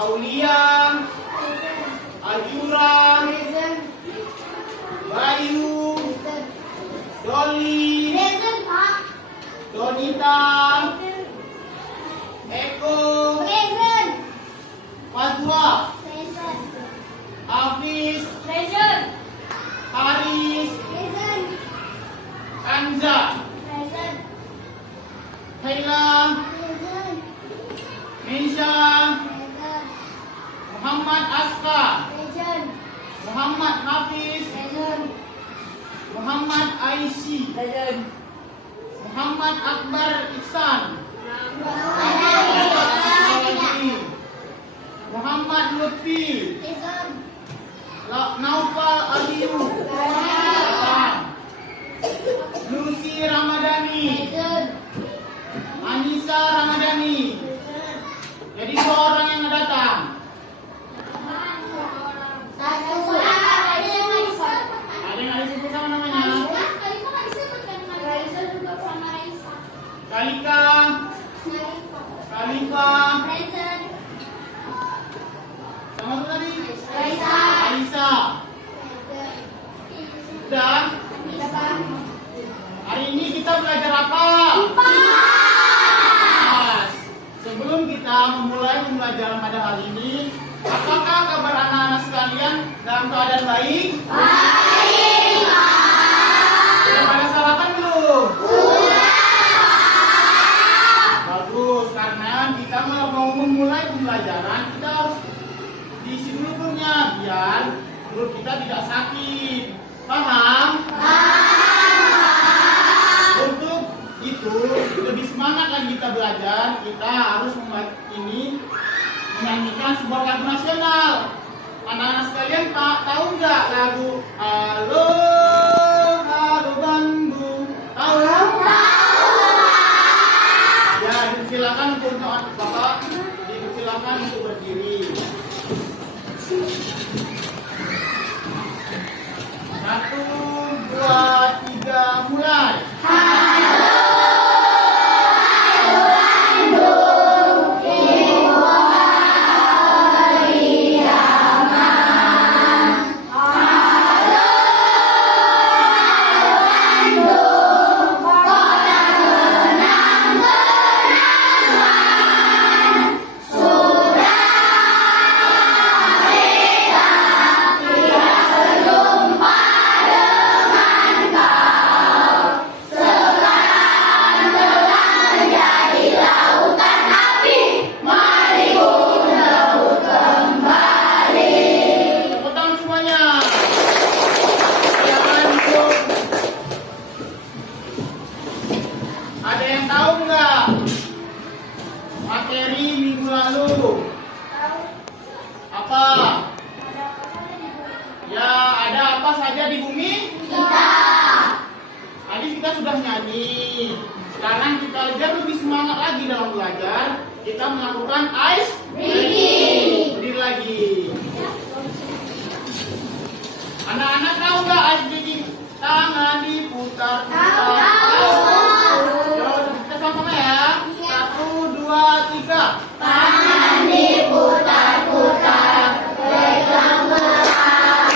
Aulia, Ajura, Bayu, Doli, Donita, Eko, Fazwa, Hafiz, Haris, Kanza, Khaila, Meisha, Muhammad Aska, Muhammad Hafiz, Muhammad Aisy, Muhammad Akbar Iksan, Muhammad Lutfi, Naufal Aliyu, Lucy Ramadhani, Anissa Ramadhani. Jadi 2 orang yang datang. Ada yang disebut sama namanya? Kalika, Khalifa, sama tuh tadi? Aisyah. Sudah? Hari ini kita belajar apa? Sebelum kita memulai pembelajaran pada hari ini, apakah kabar anak-anak sekalian dalam keadaan baik? Baik. Sudah pada sarapan belum? Bagus, karena kita mau memulai pembelajaran, kita harus diisi dulu perutnya biar perut kita tidak sakit. Paham? Untuk itu lebih semangat lagi kita belajar, kita harus menyanyikan sebuah lagu nasional. Anak-anak sekalian tahu nggak lagu Halo Halo Bandung? Tahu? Ya, silakan untuk Bapak, silakan untuk berdiri. 1, 2, 3, mulai. Ada yang tahu nggak materi minggu lalu? Apa? Ya, ada apa saja di bumi? Tadi kita sudah nyanyi. Sekarang kita biar lebih semangat lagi dalam belajar, kita melakukan ice breaking. Berdiri lagi. Anak-anak tahu nggak ice breaking? Tangan diputar-putar. Kita sama-sama ya. 1, 2, 3. Tangan diputar-putar, pegang tangan,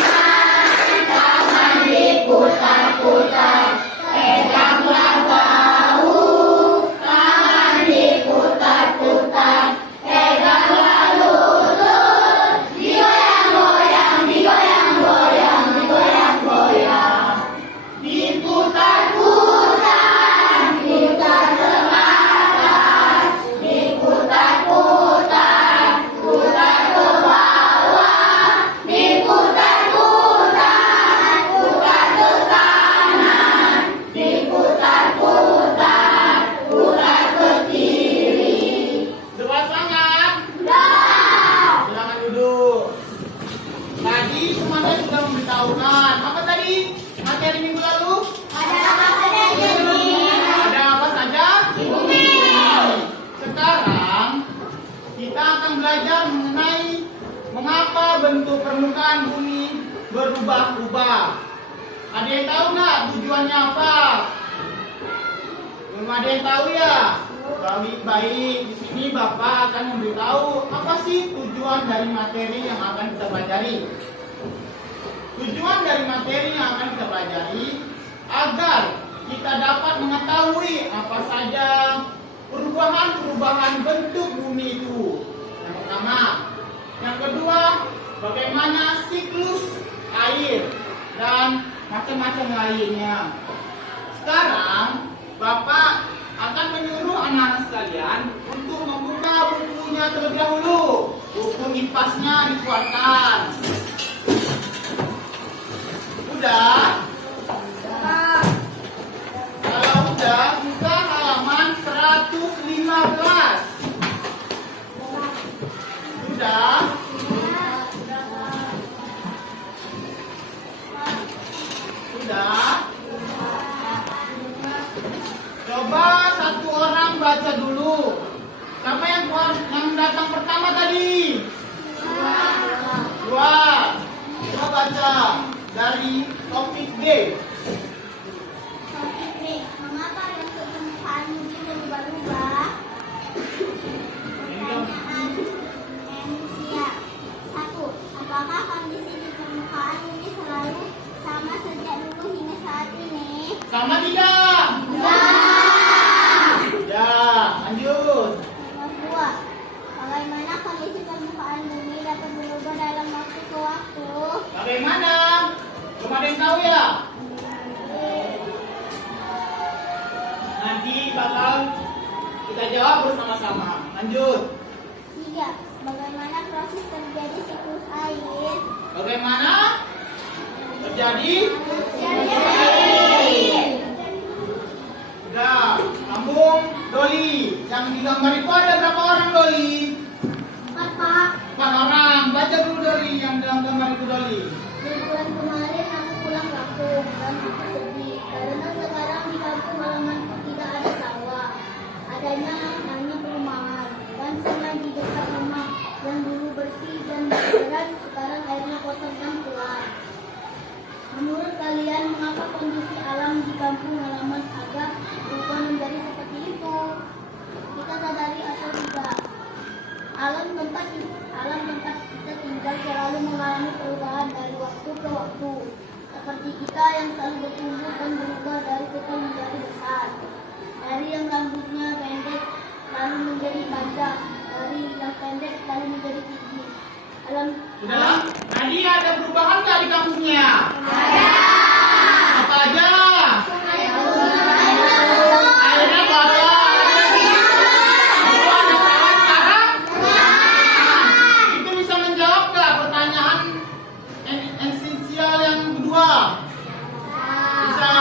tangan diputar-putar, peganglah bahu, tangan diputar-putar, peganglah lutut, digoyang-goyang, digoyang-goyang, digoyang-goyang, diputar-putar, diputar ke atas, diputar-putar, putar ke bawah, diputar-putar, putar ke kanan, diputar-putar, putar ke kiri. Depan tangan. Dah. Silakan duduk. Tadi semuanya sudah memberitahukan. Apa tadi materi minggu lalu? Ada apa saja di bumi? Ada apa saja? Di bumi. Sekarang kita akan belajar mengenai mengapa bentuk permukaan bumi berubah-ubah. Ada yang tahu nggak tujuannya apa? Belum ada yang tahu ya? Baik-baik, di sini Bapak akan memberitahu apa sih tujuan tujuan dari materi yang akan kita pelajari. Tujuan dari materi yang akan kita pelajari agar kita dapat mengetahui apa saja perubahan-perubahan bentuk bumi itu. Yang pertama. Yang kedua, bagaimana siklus air dan macam-macam lainnya. Sekarang, Bapak akan menyuruh anak-anak sekalian untuk membuka bukunya terlebih dahulu. Buku IPAS-nya dikeluarkan. Udah? Kalau udah, buka halaman 115. Sudah? Sudah? Coba satu orang baca dulu. Siapa yang datang pertama tadi? Dua. Coba baca dari topik B. Topik B. Mengapa bentuk permukaan bumi berubah-ubah? Pertanyaan manusia. 1. Apakah kondisi di permukaan bumi selalu sama sejak dulu hingga saat ini? Sama tidak? Ya, lanjut. Nomor 2. Bagaimana kondisi permukaan bumi dapat berubah dalam waktu ke waktu? Bagaimana? Belum ada yang tahu ya? Nanti bakal kita jawab bersama-sama. Lanjut. 3. Bagaimana proses terjadi siklus air? Bagaimana terjadi? Udah, sambung Doli. Yang digambar itu ada berapa orang Doli? 4, Pak. 4 orang. Baca dulu Doli yang dalam gambar itu Doli. Di bulan kemarin aku pulang kampung dan aku sedih karena sekarang di kampung halamanku tidak ada sawah. Adanya hanya perumahan dan sungai di dekat rumah yang dulu bersih dan deras sekarang airnya kotor dan gelap. Menurut kalian mengapa kondisi alam di kampung halaman agak berubah menjadi seperti itu? Kita sadari atau tidak? Alam tempat kita tinggal selalu mengalami perubahan dari waktu ke waktu. Seperti kita yang selalu bertumbuh dan berubah dari kecil menjadi besar. Dari yang rambutnya pendek lalu menjadi panjang, dari yang pendek lalu menjadi tinggi. Sudah? Tadi ada perubahan nggak di kampungnya? Ada. Apa aja? Airnya kotor. Itu ada sawah sekarang? Itu bisa menjawab nggak pertanyaan esensial yang kedua? Bisa.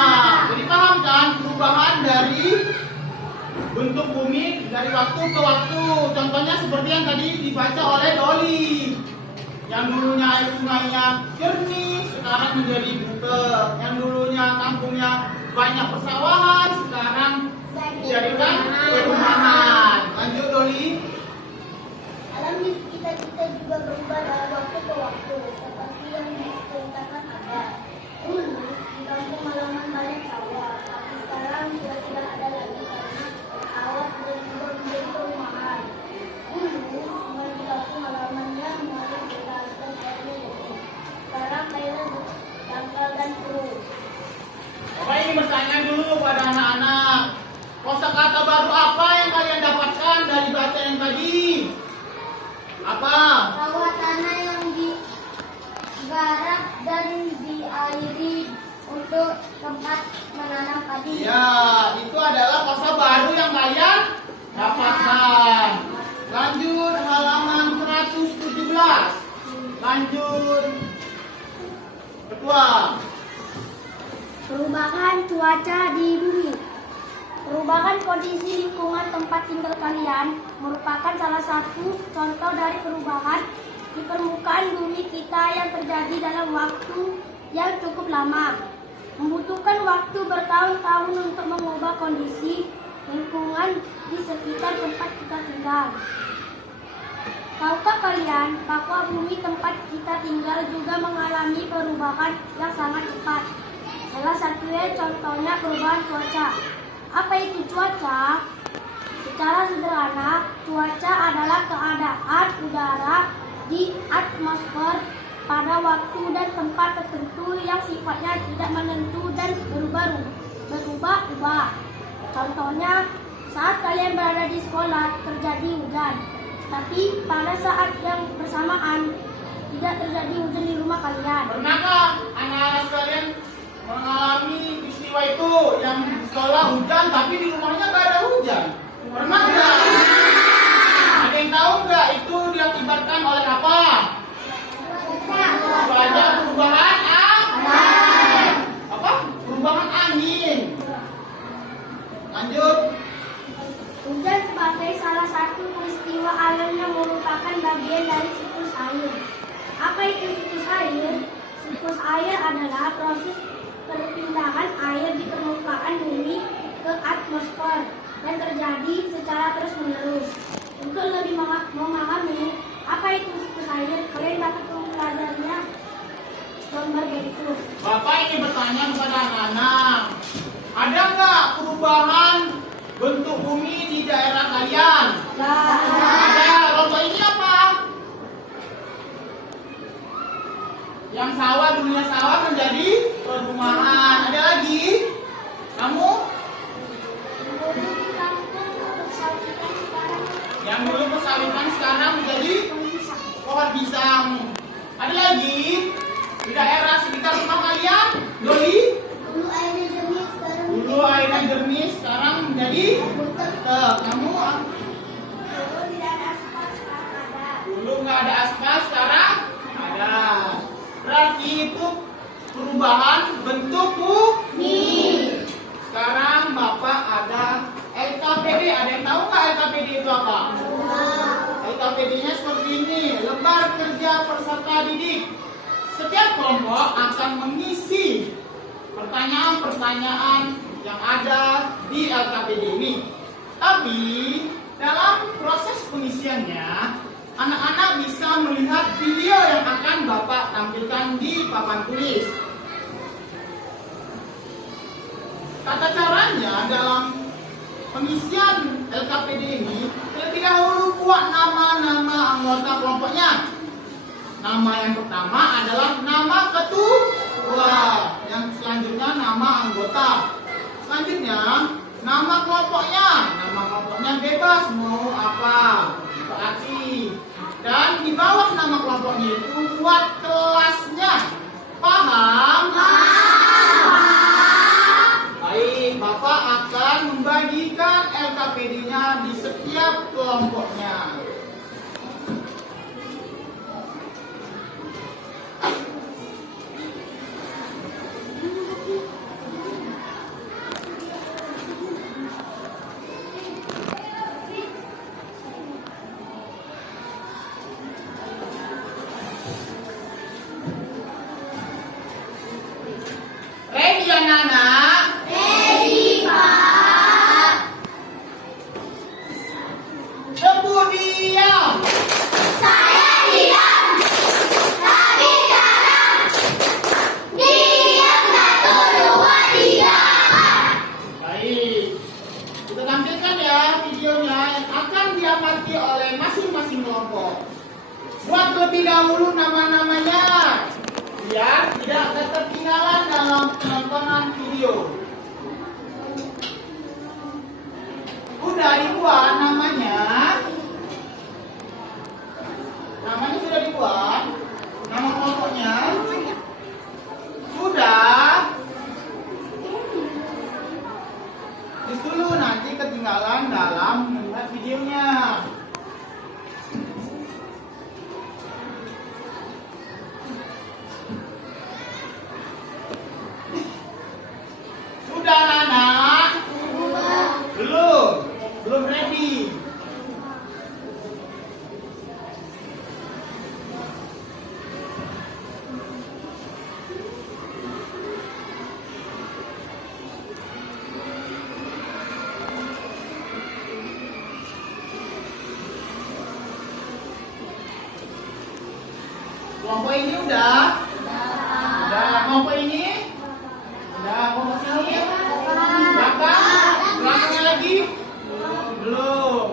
Jadi paham kan perubahan dari bentuk bumi dari waktu ke waktu. Contohnya seperti yang tadi dibaca oleh Doli. Yang dulunya air sungainya jernih, sekarang menjadi butek. Yang dulunya kampungnya banyak persawahan, sekarang dijadikan perumahan. Lanjut Doli. Alam di sekitar kita juga berubah dari waktu ke waktu, seperti yang diceritakan ada. Dulu di kampung halaman banyak sawah, tapi sekarang sudah tidak ada lagi karena sawah sudah berubah menjadi perumahan. Dulu sungai di kampung halamannya mengalir deras dan airnya jernih. Sekarang airnya dangkal dan keruh. Bapak ingin bertanya dulu pada anak-anak. Kosakata baru apa yang kalian dapatkan dari baca yang tadi? Apa? Sawah tanah yang digarap dan diairi untuk tempat menanam padi. Ya, itu adalah kosa baru yang kalian dapatkan. Lanjut halaman 117. Lanjut. Kedua. Perubahan cuaca di bumi. Perubahan kondisi lingkungan tempat tinggal kalian merupakan salah satu contoh dari perubahan di permukaan bumi kita yang terjadi dalam waktu yang cukup lama. Membutuhkan waktu bertahun-tahun untuk mengubah kondisi lingkungan di sekitar tempat kita tinggal. Tahukah kalian bahwa bumi tempat kita tinggal juga mengalami perubahan yang sangat cepat? Salah satunya contohnya perubahan cuaca. Apa itu cuaca? Secara sederhana, cuaca adalah keadaan udara di atmosfer pada waktu dan tempat tertentu yang sifatnya tidak menentu dan berubah-ubah. Contohnya, saat kalian berada di sekolah terjadi hujan, tapi pada saat yang bersamaan tidak terjadi hujan di rumah kalian. Pernahkah anak-anak sekalian mengalami peristiwa itu yang di sekolah hujan tapi di rumahnya nggak ada hujan? Pernah nggak? Ada yang tahu nggak itu diakibatkan oleh apa? Banyak perubahan perubahan angin. Lanjut. Hujan sebagai salah satu peristiwa alam yang merupakan bagian dari siklus air. Apa itu siklus air? Siklus air adalah proses perpindahan air di permukaan bumi ke atmosfer dan terjadi secara terus-menerus. Untuk lebih memahami apa itu siklus air, kalian dapat mempelajarinya gambar berikut. Bapak ini bertanya kepada anak-anak, ada nggak perubahan bentuk bumi di daerah kalian? Ada. Contoh ini apa? Yang sawah, dulunya sawah menjadi perumahan. Ada lagi? Kamu? Yang dulu persawahan sekarang menjadi pohon pisang. Ada lagi? Di daerah sekitar rumah kalian? Doli? Dulu airnya jernih, sekarang Dulu airnya jernih, sekarang menjadi kamu? Dulu tidak ada aspal, sekarang ada. Dulu nggak ada aspal, sekarang ada. Berarti itu perubahan bentuk bumi. Sekarang Bapak ada LKPD. Ada yang tahu nggak LKPD itu apa? LKPD-nya seperti ini, lembar kerja peserta didik. Setiap kelompok akan mengisi pertanyaan-pertanyaan yang ada di LKPD ini. Tapi dalam proses pengisiannya, anak-anak bisa melihat video yang akan Bapak tampilkan di papan tulis. Tata caranya dalam pengisian LKPD ini, terlebih dahulu buat nama-nama anggota kelompoknya. Nama yang pertama adalah nama ketua, yang selanjutnya nama anggota. Selanjutnya nama kelompoknya. Nama kelompoknya bebas mau apa, berarti. Dan di bawah nama kelompoknya itu buat kelasnya. Paham? Baik, Bapak akan membagikan LKPD-nya di setiap kelompoknya. Ready anak-anak? Ready, Pak. Sebut diam. Saya diam, tapi jarang. Diam 1, 2, 3. Baik, kita tampilkan ya videonya yang akan diamati oleh masing-masing kelompok. Buat lebih dahulu nama-namanya, biar tidak ketinggalan dalam penontonan video. Udah dibuat namanya? Namanya sudah dibuat? Nama kelompoknya? Sudah? Dulu nanti ketinggalan dalam melihat videonya. Sudah anak? Belum ready. Kelompok ini udah? Udah. Kelompok ini? Udah. Kelompok sini? Belakang? Belakangnya lagi? Belum.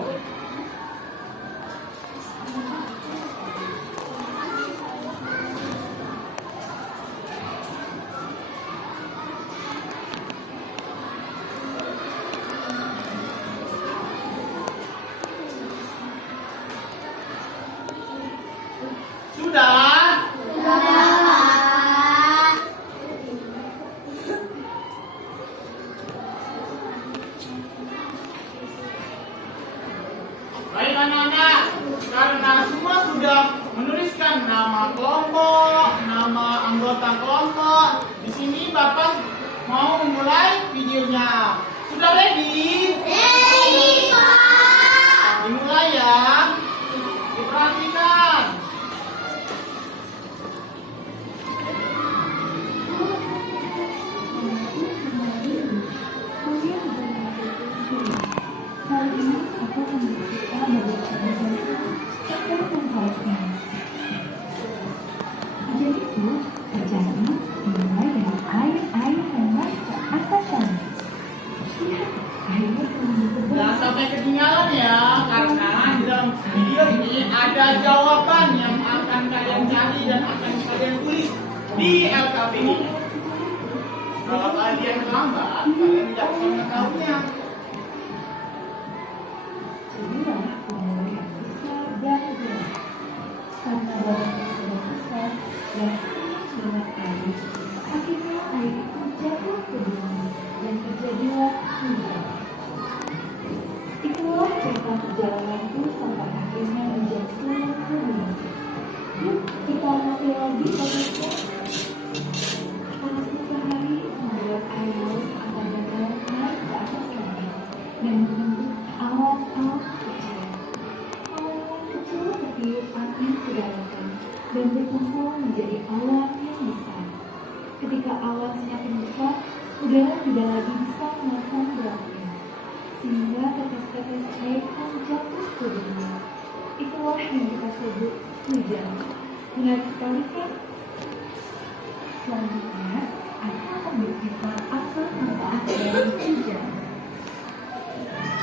anak-anak, karena semua sudah menuliskan nama kelompok, nama anggota kelompok. Di sini Bapak mau mulai videonya. Sudah ready? Ready, Pak. Dimulai ya. Diperhatikan. Kali ini aku akan bercerita bagaimana serta mengkaitnya. Hujan itu terjadi dimulai dari air yang naik ke atas sana. Lihat, airnya selalu bergerak. Jangan sampai ketinggalan ya, karena di dalam video ini ada jawaban yang akan kalian cari dan akan kalian tulis di LKP ini. Kalau kalian terlambat, kalian tidak bisa mengetahuinya. Jadilah gunung yang besar dan gelap. Karena badannya sudah besar dan penuh dengan air, akhirnya air itu jatuh ke bumi dan terjadilah hujan. Itulah cerita perjalananku sampai akhirnya hujan turun ke bumi. Yuk kita amati lagi prosesnya. Panas matahari membuat air laut akan dapat naik ke atas langit dan membentuk awan-awan kecil. Awan-awan kecil tertiup angin ke daratan dan berkumpul menjadi awan yang besar. Ketika awan semakin besar, udara tidak lagi bisa menahan beratnya, sehingga tetes-tetes air pun jatuh ke bumi. Itulah yang kita sebut hujan. Menarik sekali kan? Selanjutnya, aku akan bercerita apa manfaat dari hujan.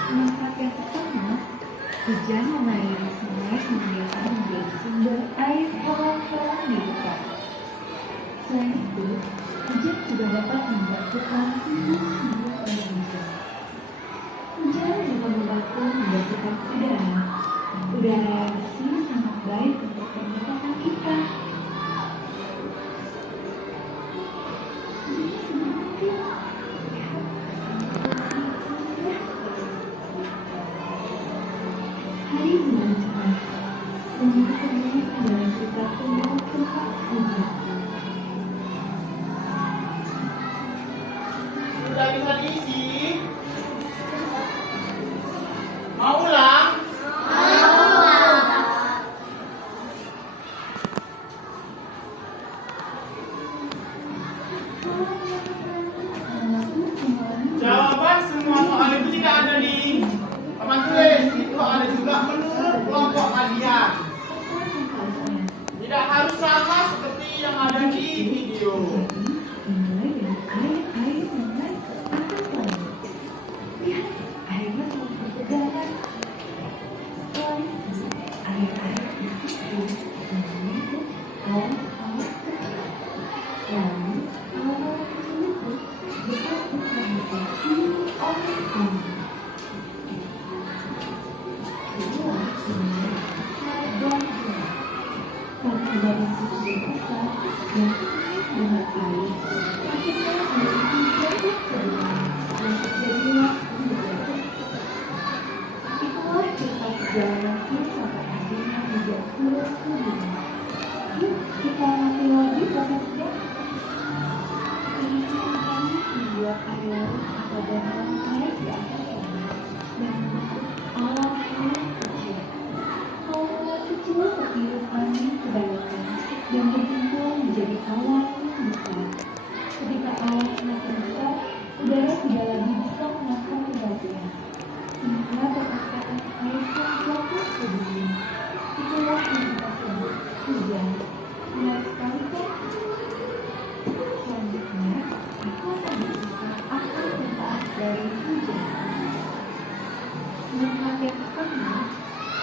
Manfaat yang pertama, hujan mengairi sungai yang biasa menjadi sumber air hewan-hewan di hutan. Selain itu, hujan juga dapat membuat hutan tumbuh subur dan hijau. Hujan juga membantu membersihkan udara. Udara yang bersih sangat baik untuk pernapasan kita. Jadi sebenarnya hari bulan cerah dan biasanya dalam cerita tentang tempat hujan. Sudah bisa diisi? Mau ulang? Jawaban semua soal itu tidak ada di papan tulis. Itu ada juga menurut kelompok kalian. Tidak harus sama seperti yang ada di video. Dimulai dari air yang naik ke atas langit. Lihat, airnya selalu bergerak. Setelah itu, air-air itu membentuk awan-awan kecil. Lalu, awan-awan kecil itu bersatu dan ditiup oleh angin. Itulah sungai besar dan gelap. Karena badanku sudah besar dan penuh dengan air, akhirnya air itu jatuh ke bumi dan terjadilah hujan. Itulah cerita perjalananku sampai akhirnya hujan turun ke bumi. Yuk kita amati lagi prosesnya. Kondisi kami membuat air laut atau danau naik di atas langit dan membentuk awan-awan kecil. Awan-awan kecil tertiup angin ke daratan dan berkumpul menjadi awan yang besar. Ketika awan semakin besar, udara tidak lagi bisa menahan beratnya, sehingga tetes-tetes air pun jatuh ke bumi. Itulah yang kita sebut hujan. Menarik sekali kan? Selanjutnya, aku akan bercerita apa manfaat dari hujan. Manfaat yang pertama,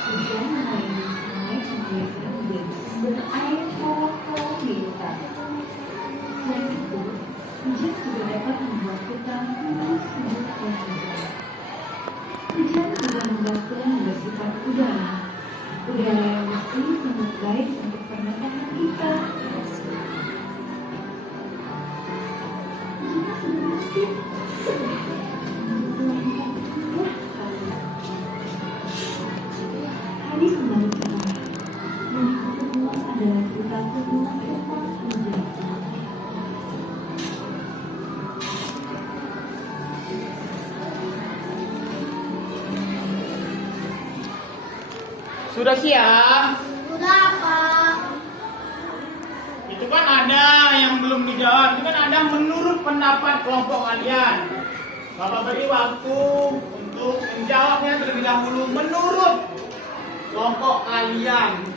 hujan mengairi sungai yang biasa menjadi sumber air hewan-hewan di hutan. Selain itu, hujan juga dapat membuat hutan tumbuh subur Sudah siap? Sudah, Pak. Itu kan ada yang belum dijawab. Itu kan ada menurut pendapat kelompok kalian. Bapak beri waktu untuk menjawabnya terlebih dahulu menurut kelompok kalian.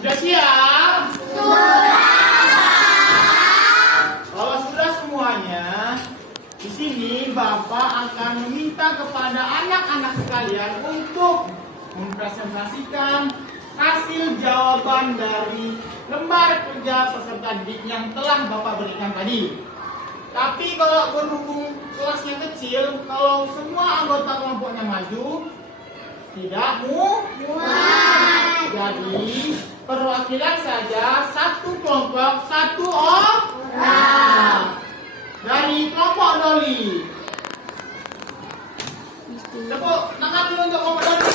Sudah siap? Kalau sudah semuanya, di sini Bapak akan meminta kepada anak-anak sekalian untuk mempresentasikan hasil jawaban dari lembar kerja peserta didik yang telah Bapak berikan tadi. Tapi kalau berhubung kelasnya kecil, kalau semua anggota kelompoknya maju, tidak muat. Jadi perwakilan saja satu kelompok, satu orang. Dari kelompok Doli. Tepuk tangan dulu untuk kelompok Doli.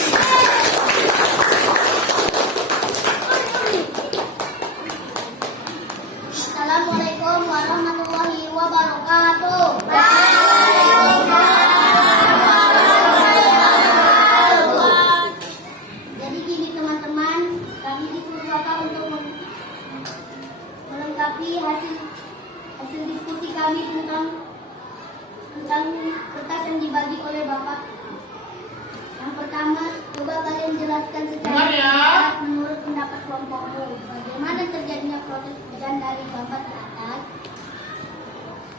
Assalamualaikum warahmatullahi wabarakatuh. Jadi gini teman-teman, kami disuruh Bapak untuk melengkapi hasil diskusi kami tentang kertas yang dibagi oleh Bapak. Yang pertama, coba kalian jelaskan secara Dengar ya. singkat menurut pendapat kelompokmu bagaimana terjadinya proses hujan dari gambar ke atas.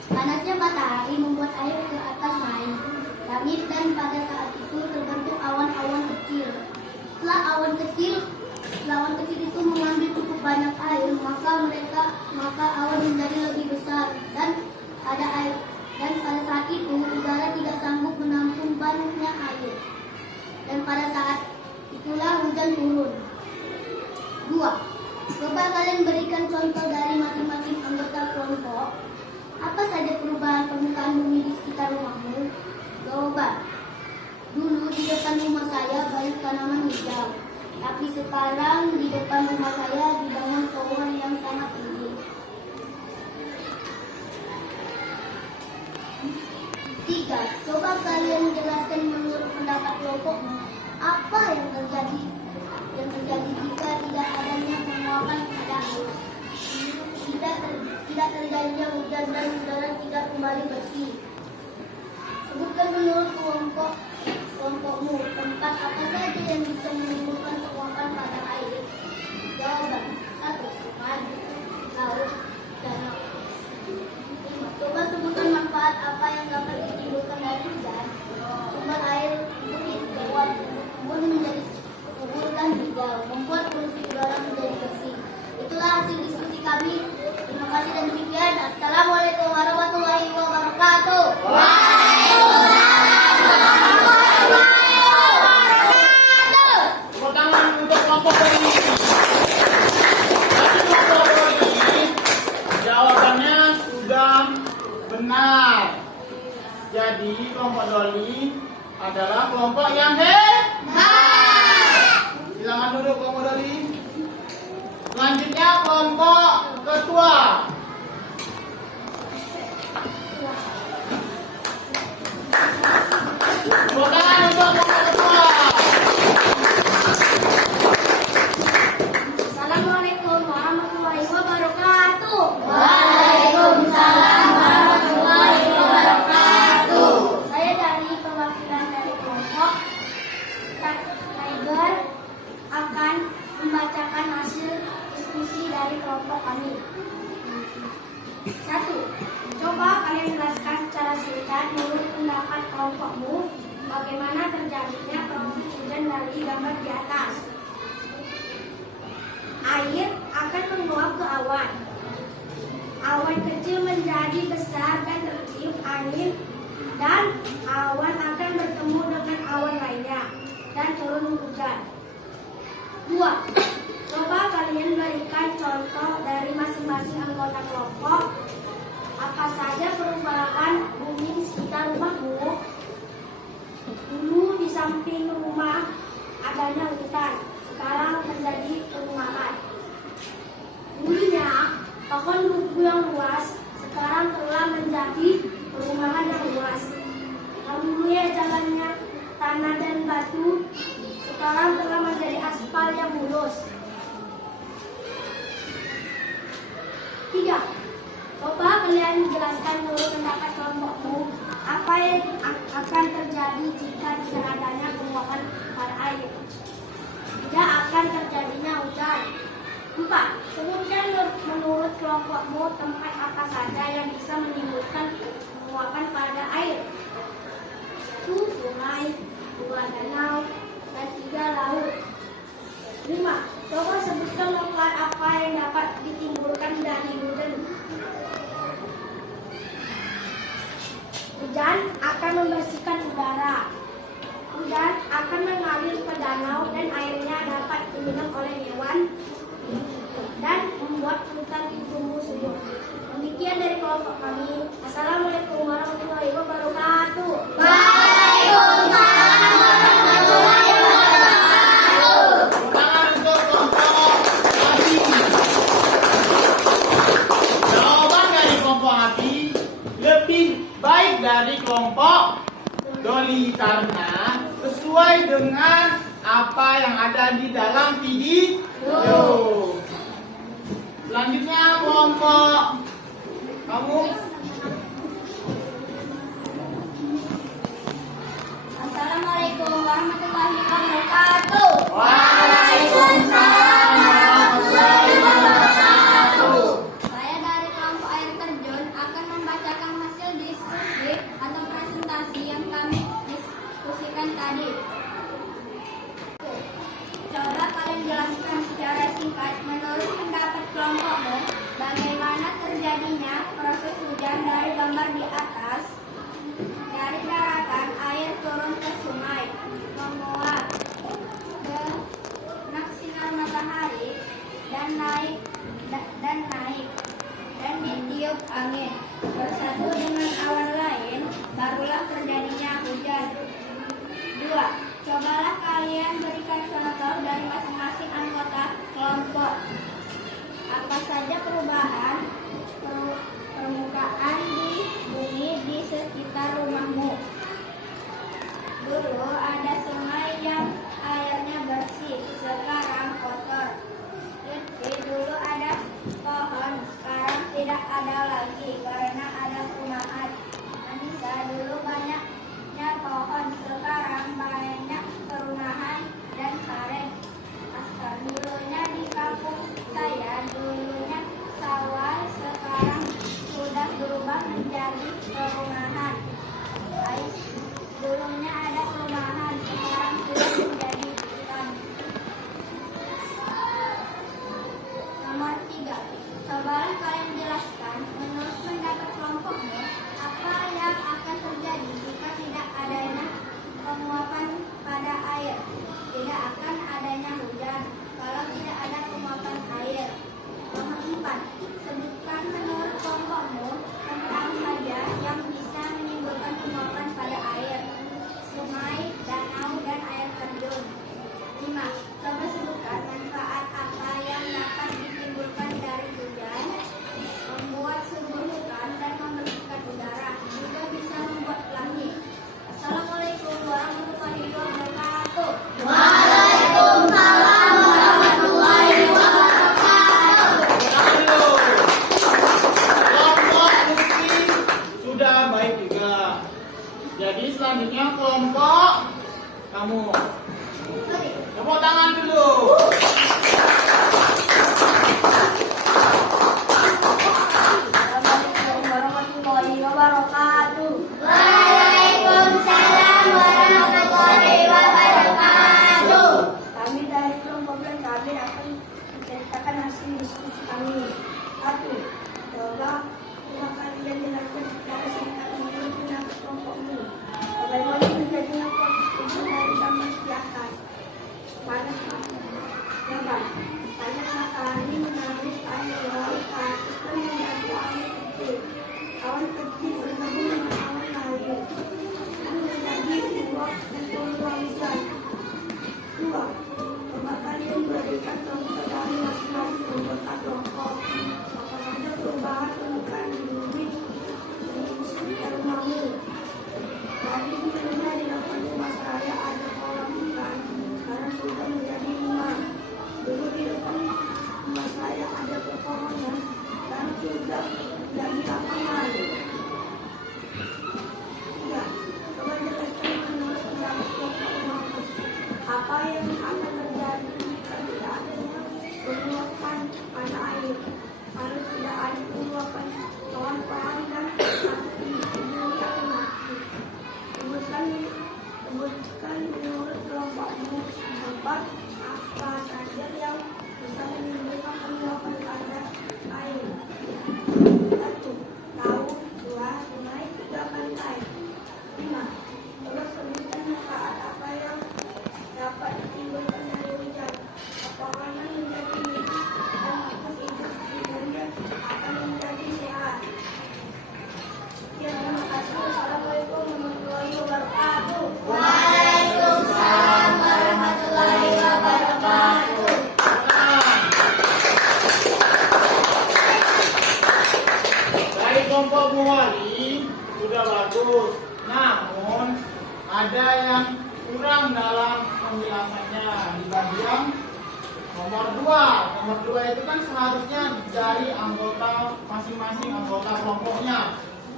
Panasnya matahari membuat air ke atas naik langit dan pada saat itu terbentuk awan-awan kecil. Setelah awan kecil itu mengambil cukup banyak air, maka awan menjadi lebih besar dan pada saat itu udara tidak sanggup menampung banyaknya air. Dan pada saat itulah hujan turun. 2. Coba kalian berikan contoh dari masing-masing anggota kelompok. Apa saja perubahan permukaan bumi di sekitar rumahmu? Jawaban. Dulu di depan rumah saya banyak tanaman hijau. Tapi sekarang di depan rumah saya dibangun pohon yang sangat tinggi. 3. Coba kalian jelaskan menurut pendapat kelompokmu apa yang terjadi jika tidak adanya penguapan air. Tidak terjadinya hujan dan udara tidak kembali bersih. Sebutkan menurut kelompokmu tempat apa saja yang bisa menimbulkan penguapan pada air. Jawaban. 1. Sungai, laut, danau. 5. Coba sebutkan manfaat apa yang dapat ditimbulkan dari hujan. Sumber air bukit lewat embun menjadi subur dan hijau, membuat polusi udara menjadi bersih. Itulah hasil diskusi kami. Terima kasih dan demikian. Assalamualaikum warahmatullahi wabarakatuh. Waalaikumsalam. adalah kelompok yang hebat. Silakan duduk Kelompok Doli. Selanjutnya kelompok ketua. Tepuk tangan untuk kelompok ketua. Assalamualaikum warahmatullahi wabarakatuh. Waalaikumsalam warahmatullahi wabarakatuh. Saya dari perwakilan dari kelompok Tiger akan membacakan hasil diskusi dari kelompok kami. 1. Coba kalian jelaskan secara singkat menurut pendapat kelompokmu bagaimana terjadinya proses hujan dari gambar di atas. Air akan menguap ke awan. Awan kecil menjadi besar dan tertiup angin, dan awan akan bertemu dengan awan lainnya dan turun hujan. 2. Coba kalian berikan contoh dari masing-masing anggota kelompok. Apa saja perubahan bumi di sekitar rumahmu? Dulu di samping rumah adanya hutan, sekarang menjadi perumahan. Dulunya pohon buku yang luas, sekarang telah menjadi perumahan yang luas. Yang dulunya jalannya tanah dan batu, sekarang telah menjadi aspal yang mulus. 3. Coba kalian jelaskan menurut pendapat kelompokmu apa yang akan terjadi jika tidak adanya penguapan pada air. Tidak akan terjadinya hujan. 4. Sebutkan menurut kelompokmu tempat apa saja yang bisa menimbulkan penguapan pada air. 1. Sungai, 2. Danau, dan 3. Laut. 5. Coba sebutkan manfaat apa yang dapat ditimbulkan dari hujan. Hujan akan membersihkan udara. Hujan akan mengalir ke danau dan airnya dapat diminum oleh hewan dan membuat hutan tumbuh subur. Demikian dari kelompok kami. Assalamualaikum warahmatullahi wabarakatuh. Waalaikumsalam warahmatullahi wabarakatuh. Tangan untuk kelompok Abi. Jawaban dari kelompok Abi lebih baik dari kelompok Doli karena sesuai dengan apa yang ada di dalam video. Selanjutnya kelompok kamu. Assalamualaikum warahmatullahi wabarakatuh. Waalaikumsalam warahmatullahi wabarakatuh. Saya dari kelompok air terjun akan membacakan hasil diskusi atau presentasi yang kami diskusikan tadi. Coba kalian jelaskan secara singkat menurut pendapat kelompokmu bagaimana terjadinya proses hujan dari gambar di atas. Dari daratan air turun ke sungai, menguap ke sinar matahari dan naik dan ditiup angin bersatu dengan awan lain, barulah terjadinya hujan. 2. Cobalah kalian berikan contoh dari masing-masing anggota kelompok. Apa saja perubahan permukaan di bumi di sekitar rumahmu? Dulu ada sungai yang airnya bersih, sekarang kotor. Dulu ada pohon, sekarang tidak ada lagi karena ada perumahan. Anissa, dulu banyaknya pohon, sekarang banyak perumahan dan karet. Askar, dulunya di kampung saya, dulunya sawah, sekarang sudah berubah menjadi perumahan. Ais, dulunya ada perumahan, sekarang sudah menjadi hutan. Nomor 3. Cobalah kalian jelaskan kami akan menceritakan hasil diskusi kami. 1. Coba kalian jelaskan secara singkat menurut pendapat kelompokmu. Bagaimana menjadinya proses ujian dari gambar di atas? Panas mata. Gambar. Panas matahari menarik air laut ke atas dan menjadi awan kecil. Awan kecil bergabung dengan awan lain dan menjadi uap dan tumpah hujan. 2. Coba kalian berikan contoh dari masing-masing anggota kelompok. Apa saja perubahan permukaan bumi di sekitar rumahmu? Tadi dulunya di depan rumah saya ada kolam ikan, sekarang sudah menjadi rumah. Dulu di depan rumah saya ada pepohonan, dan sudah menjadi lapangan. 3. Coba jelaskan menurut pendapat kelompokmu apa yang akan terjadi jika tidak adanya penguapan pada air. Kalau tidak ada penguapan, kawan-kawan dan mati bumi akan mati. Sebutkan menurut kelompokmu tempat apa saja yang bisa menimbulkan penguapan pada air. 1. Laut. 2. Sungai. 3. Pantai. 5. Coba sebutkan manfaat apa yang dapat ditimbulkan dari hujan. Apakah menjadi hidup dan makhluk hidup di dunia akan menjadi sehat. Ya, terima kasih. Assalamualaikum warahmatullahi wabarakatuh. Waalaikumsalam warahmatullahi wabarakatuh. Dari kelompok Bu Wali sudah bagus, namun ada yang kurang dalam penjelasannya di bagian nomor 2. Nomor 2 itu kan seharusnya dari anggota masing-masing anggota kelompoknya,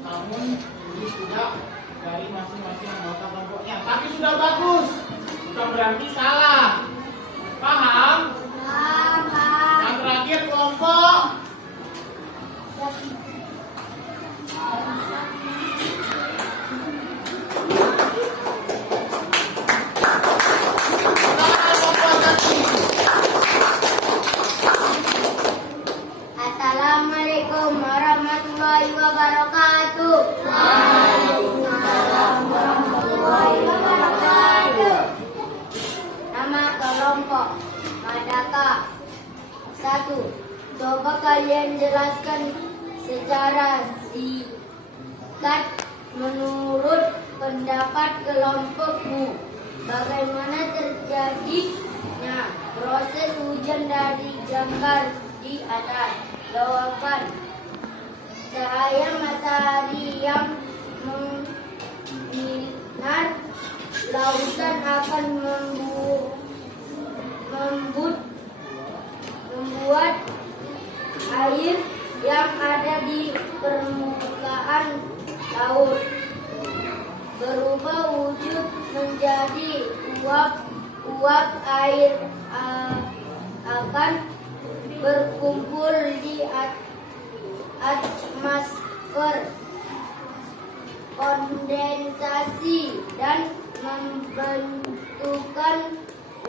namun ini tidak dari masing-masing anggota kelompoknya. Tapi sudah bagus, bukan berarti salah. Paham? Paham. Yang terakhir kelompok Assalamualaikum warahmatullahi wabarakatuh. Waalaikumsalam warahmatullahi wabarakatuh. Nama kelompok Madaka. 1. Coba kalian jelaskan secara singkat menurut pendapat kelompokmu bagaimana terjadinya proses hujan dari gambar di atas. Jawaban. Cahaya matahari yang menyinar lautan akan membuat air yang ada di permukaan laut berubah wujud menjadi uap air akan berkumpul di atmosfer kondensasi dan membentukkan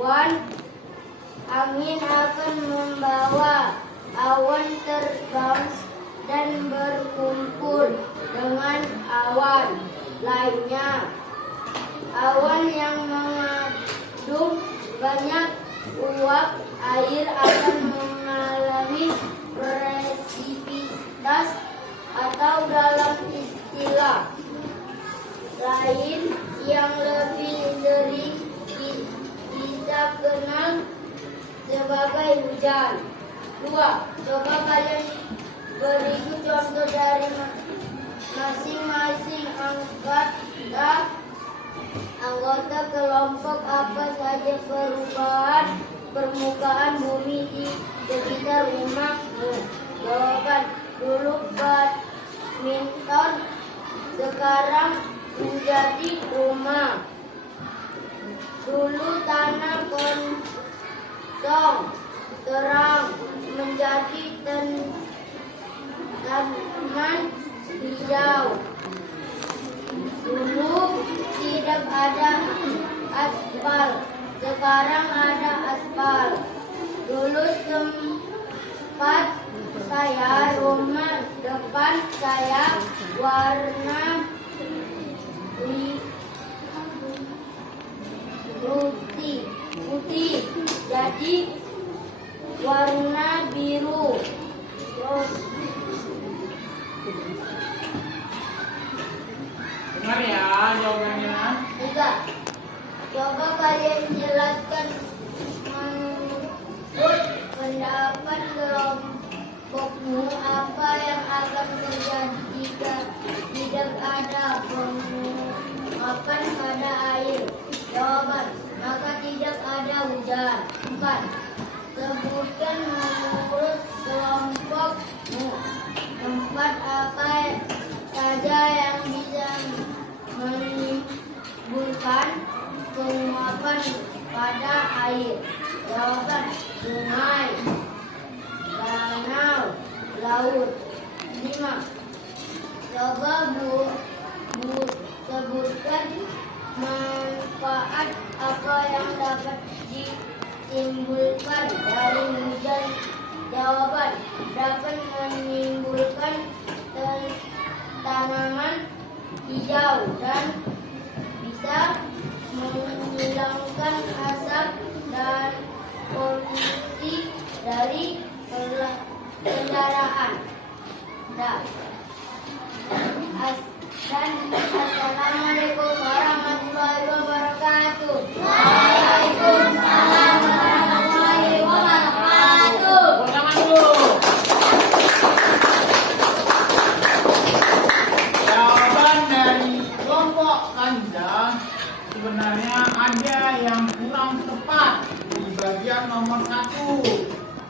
awan. Angin akan membawa awan terbang dan berkumpul dengan awan lainnya. Awan yang mengandung banyak uap air akan mengalami presipitas atau dalam istilah lain yang lebih sering kita kenal sebagai hujan. 2. Coba kalian berikan contoh dari masing-masing anggota kelompok apa saja perubahan permukaan bumi di sekitar rumahmu. Jawaban. Dulu badminton, sekarang menjadi rumah. Dulu tanah kosong, terang menjadi tanaman hijau. Dulu tidak ada aspal, sekarang ada aspal. tempat saya, rumah depan saya warna putih, jadi warna biru. Terus Dengar ya jawabannya. juga, coba kalian jelaskan menurut pendapat kelompokmu apa yang akan terjadi jika tidak ada penguapan pada air. Jawaban, maka tidak ada hujan. 4. Sebutkan menurut kelompokmu tempat apa saja yang bisa menimbulkan penguapan pada air. Jawaban, sungai, danau, laut. 5. Coba sebutkan manfaat apa yang dapat ditimbulkan dari hujan. Jawaban, dapat menimbulkan tanaman hijau dan bisa menghilangkan asap dan polusi dari kendaraan. Dan assalamualaikum warahmatullahi wabarakatuh. Waalaikumsalam warahmatullahi wabarakatuh. Tangan dulu. Jawaban dari kelompok Anda sebenarnya ada yang kurang tepat di bagian nomor 1.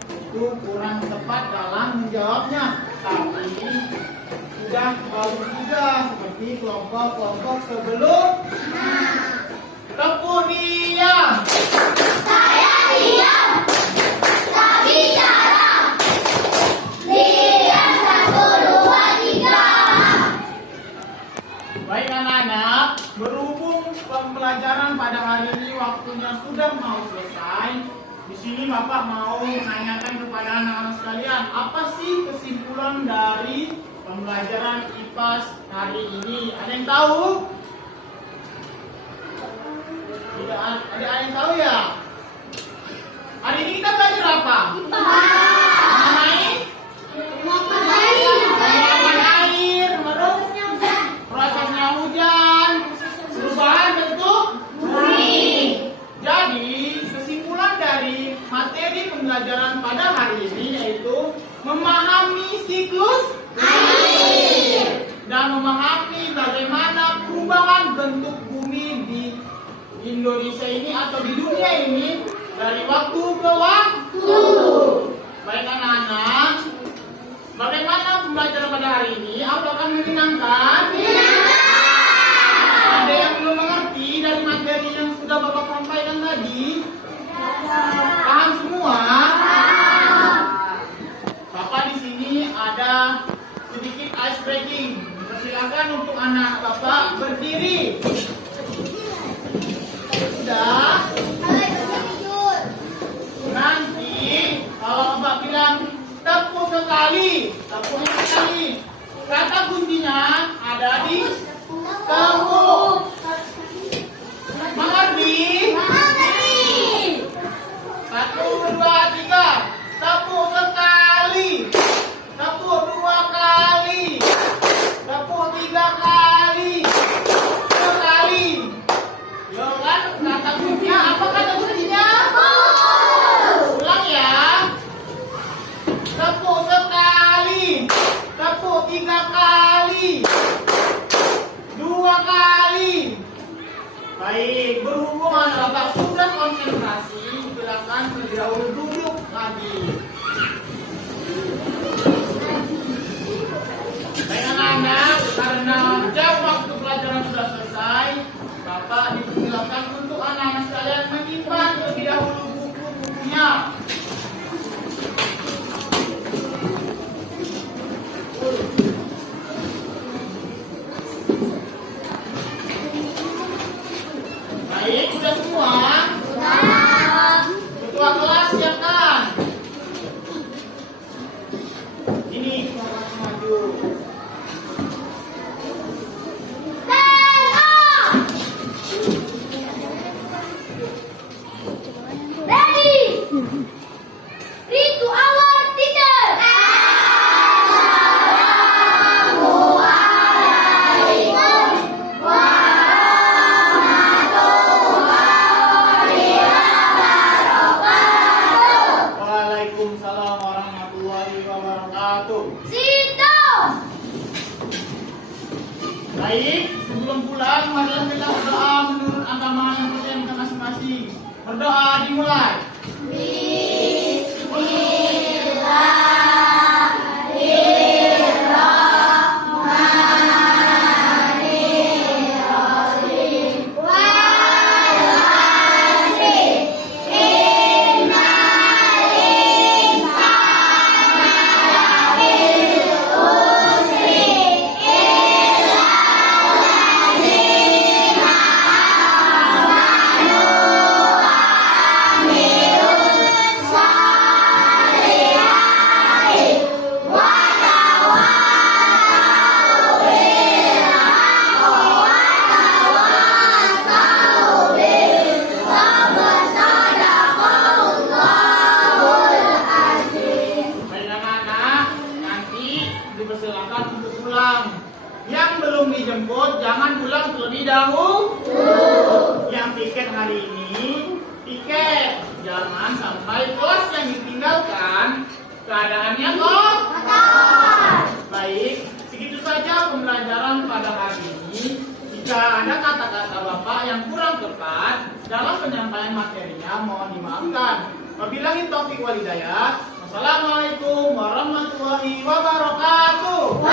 Itu kurang tepat dalam menjawabnya. Tapi sudah bagus juga seperti kelompok-kelompok sebelumnya. Tepuk diam. Saya diam. Tak bicara. Diam 1, 2, 3. Baik anak-anak, berhubung pembelajaran pada hari ini waktunya sudah mau selesai. Di sini Bapak mau menanyakan kepada anak-anak sekalian, apa sih kesimpulan dari pembelajaran IPAS hari ini? Ada yang tahu? Tidak ada yang tahu ya? Hari ini kita belajar apa? Mengenai penguapan air, prosesnya hujan, perubahan bentuk bumi. Jadi kesimpulan dari materi pembelajaran pada hari ini yaitu memahami siklus air dan memahami bagaimana perubahan bentuk bumi di Indonesia ini atau di dunia ini dari waktu ke waktu. Baik anak-anak, bagaimana pembelajaran pada hari ini? Apakah menyenangkan? Ada yang belum mengerti dari materi yang sudah Bapak sampaikan tadi? Paham semua? Bapak di sini ada sedikit ice breaking. Persilakan untuk anak Bapak berdiri. Sudah. Nanti kalau Bapak bilang tepuk sekali, tepuknya sekali. Kata kuncinya ada di tepuk. Mengerti? 1, 2, 3. Tepuk sekali. Tepuk 2 kali. Tepuk 3 kali. Sekali. Ya kan? Kata kuncinya apa kata kuncinya? Ulang ya. Tepuk sekali. Tepuk 3 kali. 2 kali. Baik, berhubung anak-anak sudah konsentrasi, silakan terlebih dahulu duduk lagi. Baik anak-anak, karena jam waktu pelajaran sudah selesai, Bapak dipersilakan untuk anak-anak sekalian menyimpan terlebih dahulu buku-bukunya. Baik, sudah semua? Ketua kelas siapkan. Waalaikumsalam warahmatullahi wabarakatuh. Situ! Baik, sebelum pulang, marilah kita berdoa menurut agama yang percaya kita masing-masing. Berdoa dimulai. Baik anak-anak, nanti dipersilakan untuk pulang. Yang belum dijemput, jangan pulang terlebih dahulu. Yang tiket hari ini, tiket. Jangan sampai kelas yang ditinggalkan keadaannya kok. Baik, segitu saja pembelajaran pada hari ini. Jika ada kata-kata Bapak yang kurang tepat dalam penyampaian materinya, mohon dimaafkan. Wabillahi taufiq wal hidayah. Wassalamualaikum warahmatullahi wabarakatuh.